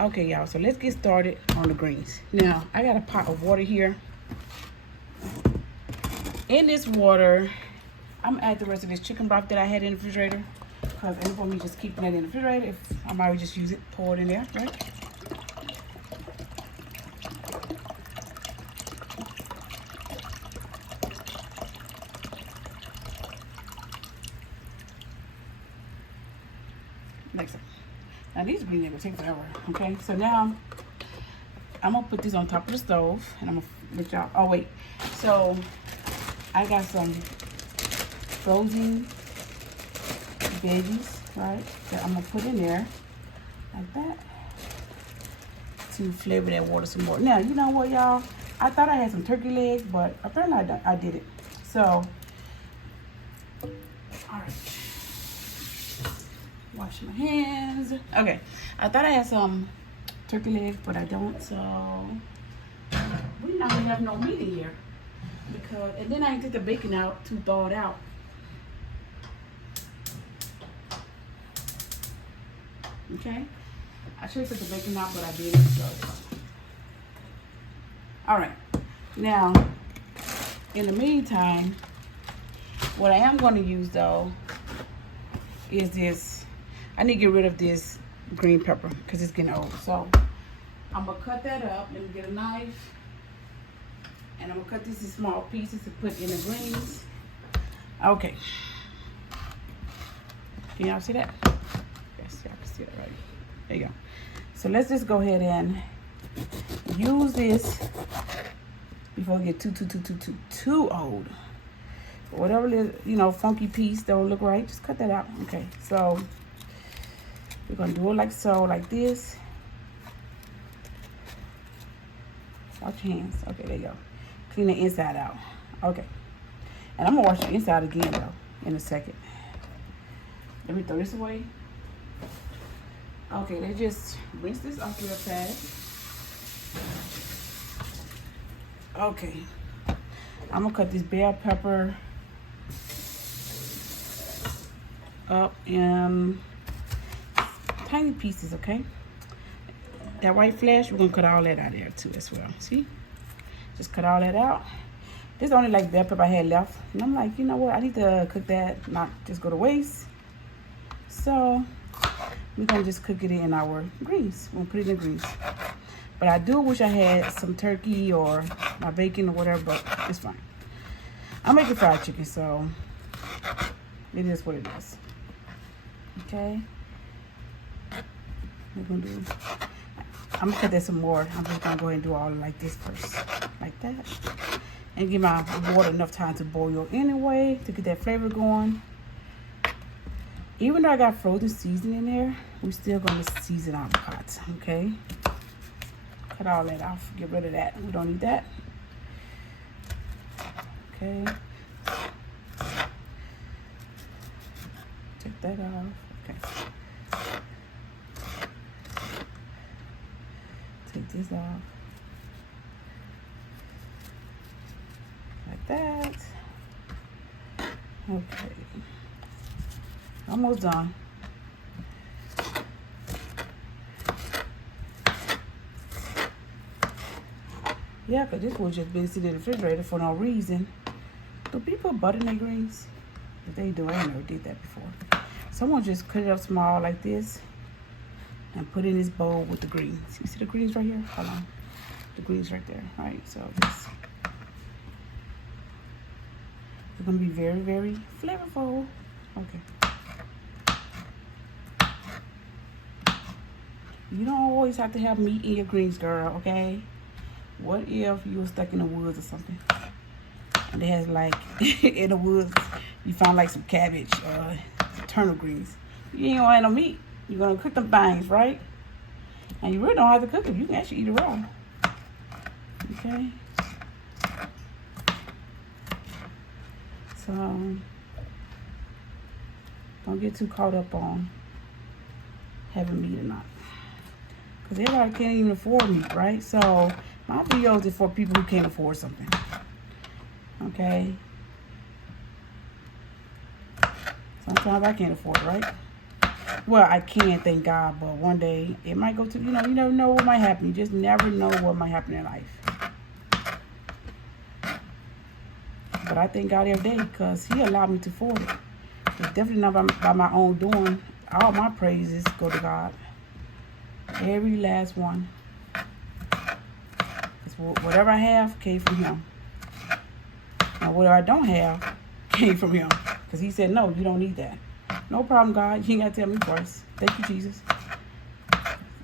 Okay, y'all, so let's get started on the greens. Now, I got a pot of water here. In this water, I'm gonna add the rest of this chicken broth that I had in the refrigerator, because I don't want me just keeping that in the refrigerator. If I might just use it, pour it in there, right? Like so. Now these greens are gonna take forever, okay? So now I'm gonna put this on top of the stove, and I'm gonna let y'all. Oh wait, so I got some frozen veggies, right? That I'm gonna put in there like that to flavor that water some more. Now you know what, y'all? I thought I had some turkey legs, but apparently I did it. So, all right. Wash my hands. Okay, I thought I had some turkey legs, but I don't. So we not gonna have no meat in here because, and then I didn't take the bacon out to thaw it out. Okay, I should have took the bacon out, but I didn't. So, all right. Now, in the meantime, what I am going to use though is this. I need to get rid of this green pepper because it's getting old. So I'm gonna cut that up. Let me get a knife, and I'm gonna cut this in small pieces to put in the greens. Okay. Can y'all see that? Yes, y'all can see it right. There you go. So let's just go ahead and use this before it get too old. Whatever little, you know, funky piece don't look right, just cut that out. Okay, so we're gonna do it like so, like this. Wash your hands. Okay, there you go. Clean the inside out. Okay. And I'm gonna wash the inside again though in a second. Let me throw this away. Okay, let's just rinse this off real fast. Okay. I'm gonna cut this bell pepper up in tiny pieces, okay? That white flesh, we're gonna cut all that out of there too as well. See? Just cut all that out. This is only like bell pepper I had left. And I'm like, you know what? I need to cook that, not just go to waste. So we're gonna just cook it in our greens. We're gonna put it in the greens. But I do wish I had some turkey or my bacon or whatever, but it's fine. I'm making fried chicken, so it is what it is. Okay. I'm gonna cut that some more. I'm just gonna go ahead and do all like this first, like that, and give my water enough time to boil anyway to get that flavor going. Even though I got frozen seasoning in there, we're still gonna season our pots. Okay, cut all that off. Get rid of that. We don't need that. Okay, take that off. Okay. Take this off. Like that. Okay. Almost done. Yeah, because this was just been sitting in the refrigerator for no reason. Do people put butter in their greens? If they do, I never did that before. Someone just cut it up small like this and put it in this bowl with the greens. You see the greens right here? Hold on. The greens right there, right? So this, it's gonna be very, very flavorful. Okay. You don't always have to have meat in your greens, girl, okay? What if you were stuck in the woods or something? And it has like, in the woods, you found like some cabbage or turnip greens. You ain't gonna have no meat. You're gonna cook them things, right? And you really don't have to cook them. You can actually eat it raw. Okay. So, don't get too caught up on having meat or not. Because everybody can't even afford meat, right? So, my videos are for people who can't afford something. Okay? Sometimes I can't afford it, right? Well, I can, thank God, but one day it might go to, you never know what might happen. You just never know what might happen in life. But I thank God every day because He allowed me to afford it. It's definitely not by my own doing. All my praises go to God. Every last one. Whatever I have came from Him. Now, whatever I don't have came from Him. Because He said, no, you don't need that. No problem, God. You ain't got to tell me twice. Thank you, Jesus.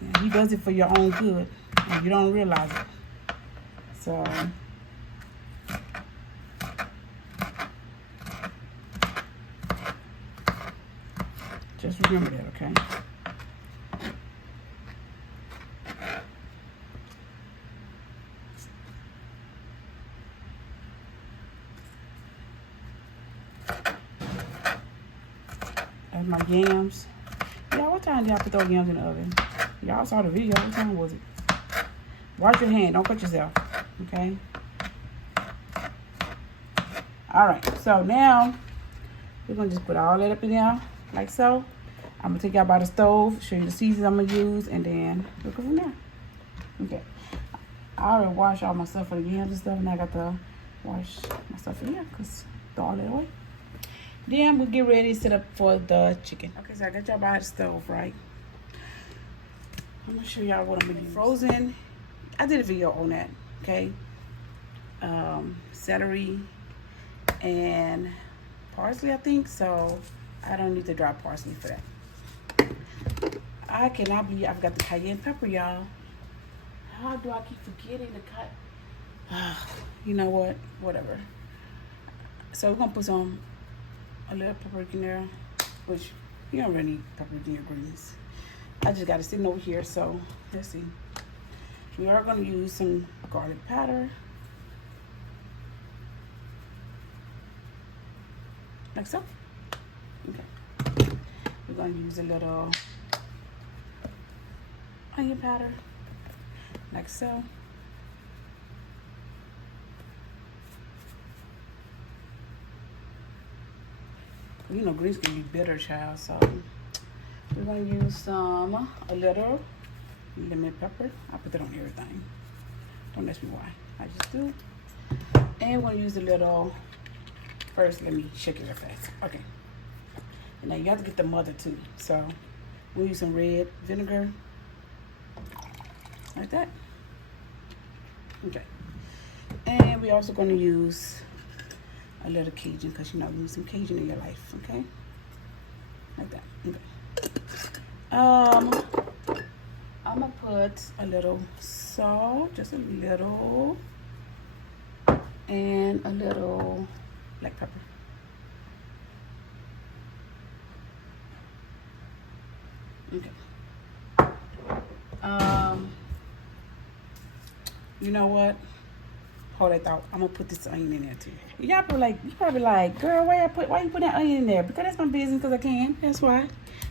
And He does it for your own good. And you don't realize it. So, just remember that, okay? That's my yams. Y'all, what time did I put those yams in the oven? Y'all saw the video. What time was it? Wash your hand. Don't cut yourself. Okay? Alright. So now, we're going to just put all that up in there. Like so. I'm going to take y'all by the stove. Show you the seasons I'm going to use. And then, look from there. Okay. I already washed all my stuff for the yams and stuff. And I got to wash my stuff in here. Because throw all that away. Then we'll get ready to set up for the chicken. Okay, so I got y'all by the stove, right? I'm gonna show y'all what I'm gonna use. Frozen. I did a video on that, okay? Celery and parsley, I think. So I don't need to dry parsley for that. I cannot believe I forgot the cayenne pepper, y'all. How do I keep forgetting the cut? You know what? Whatever. So we're gonna put a little paprika in there, which you don't really need paprika in your greens. I just got it sitting over here, so let's see. We are going to use some garlic powder, like so. Okay. We're going to use a little onion powder, like so. You know, greens can be bitter, child, so we're going to use a little lemon pepper. I put that on everything. Don't ask me why. I just do. And we're going to use a little, first let me shake it real fast. Okay. And now you have to get the mother too. So we'll use some red vinegar. Like that. Okay. And we're also going to use a little Cajun, because you need some Cajun in your life, okay? Like that. Okay. I'm gonna put a little salt, just a little, and a little black pepper. Okay. You know what? Hold that thought. I'm gonna put this onion in there too. Y'all probably like, girl, why you put that onion in there? Because that's my business, because I can. That's why.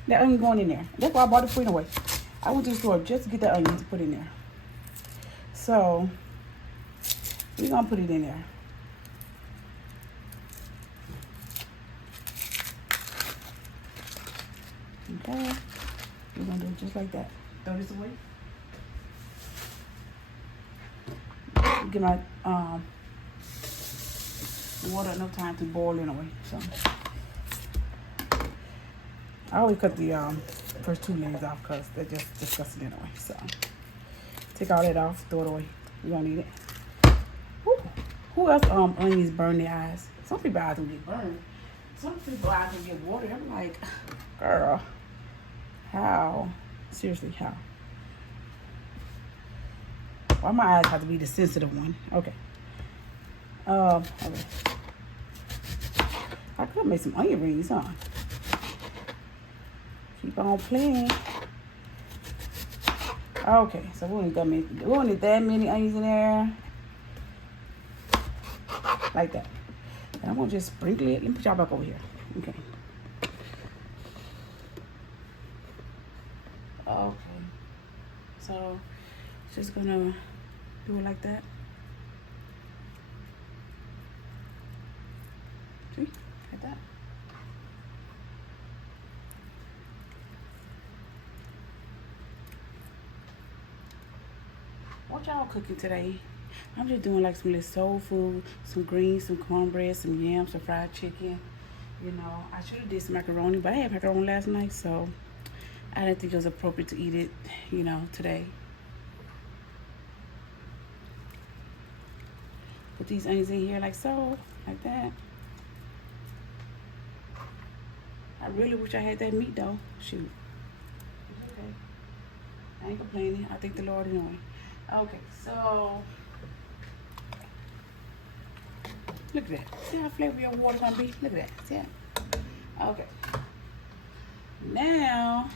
That onion going in there. That's why I bought it for away. I went to the store just to get the onion to put in there. So we're gonna put it in there. Okay. We're gonna do it just like that. Throw this away. Get my water enough time to boil anyway. So I always cut the first two layers off because they're just disgusting anyway. So take all that off, throw it away. You don't need it. Woo. Who else onions burn their eyes? Some people eyes don't get burned. Some people eyes don't get water. I'm like, girl, how? Seriously, how? Why my eyes have to be the sensitive one? Okay. Okay. I could make some onion rings, huh? Keep on playing. Okay, so we don't need that many onions in there. Like that. And I'm gonna just sprinkle it. Let me put y'all back over here. Okay. Okay. So just gonna do it like that. See? Like that. What y'all cooking today? I'm just doing like some little soul food, some greens, some cornbread, some yams, some fried chicken. You know, I should have did some macaroni, but I had macaroni last night, so I didn't think it was appropriate to eat it, you know, today. Put these onions in here like so, like that. I really wish I had that meat though. Shoot. It's okay. I ain't complaining. I thank the Lord anyway. Okay, so look at that. See how flavory your water gonna be? Look at that. See that? Okay. Now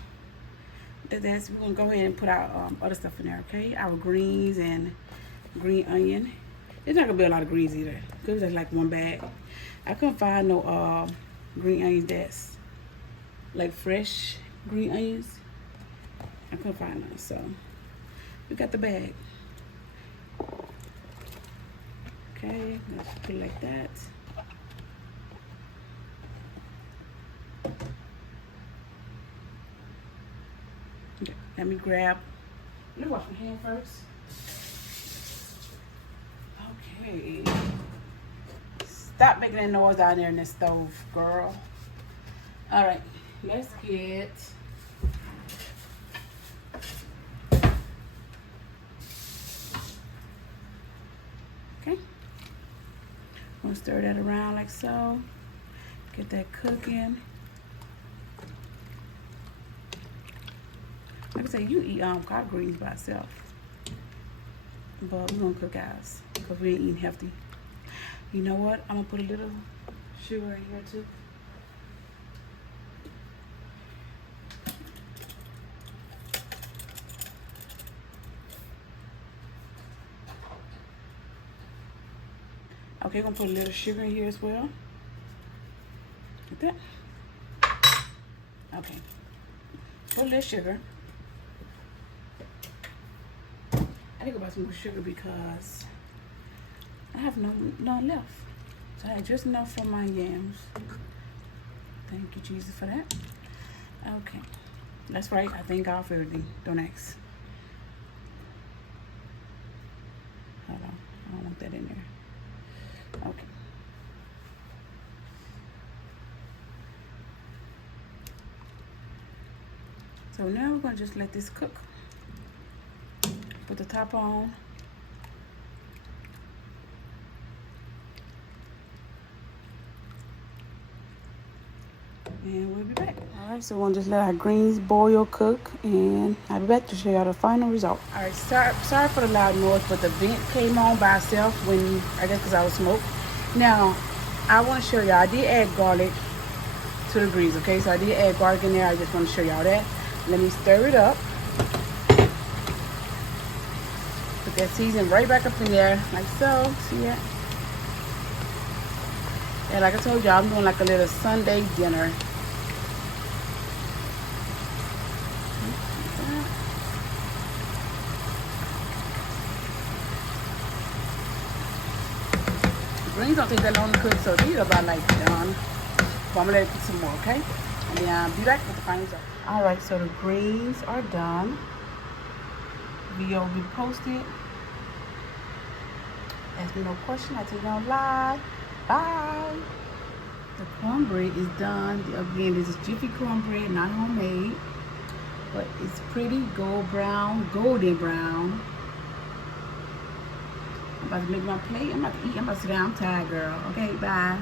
that we're gonna go ahead and put our other stuff in there, okay? Our greens and green onion. It's not gonna be a lot of greens either. Cause it's like one bag. I couldn't find no green onions that's like fresh green onions. I couldn't find none, so we got the bag. Okay, let's put it like that. Okay, let me grab. Let me wash my hand first. Okay. Stop making that noise out there in the stove, girl. All right, let's get. Okay. I'm gonna stir that around like so. Get that cooking. Like I say, you eat collard greens by itself. But we're gonna cook ours because we ain't eating healthy. You know what? I'm gonna put a little sugar in here too. Okay, gonna put a little sugar in here as well. Like that. Okay. Put a little sugar. I think about some more sugar because I have none left. So I had just enough for my yams. Thank you, Jesus, for that. Okay. That's right. I thank God for everything. Don't ask. Hold on. I don't want that in there. Okay. So now we're going to just let this cook. Put the top on. And we'll be back. All right, so we'll just let our greens boil, cook, and I'll be back to show y'all the final result. All right, sorry for the loud noise, but the vent came on by itself when, I guess because I was smoked. Now, I want to show y'all, I did add garlic to the greens, okay? So I did add garlic in there. I just want to show y'all that. Let me stir it up. Put that seasoning right back up in there, like so. See that? And like I told y'all, I'm doing like a little Sunday dinner. Greens don't take that long to cook, so these are about like done. But I'm gonna let it cook some more, okay? And then I'll be back with the final result. All right, so the greens are done. Video will be posted. Ask me no question, I take it on live. Bye. The cornbread is done. Again, this is Jiffy cornbread, not homemade, but it's pretty golden brown. I'm about to make my plate. I'm about to eat. I'm about to sit down. I'm tired, girl. Okay, bye.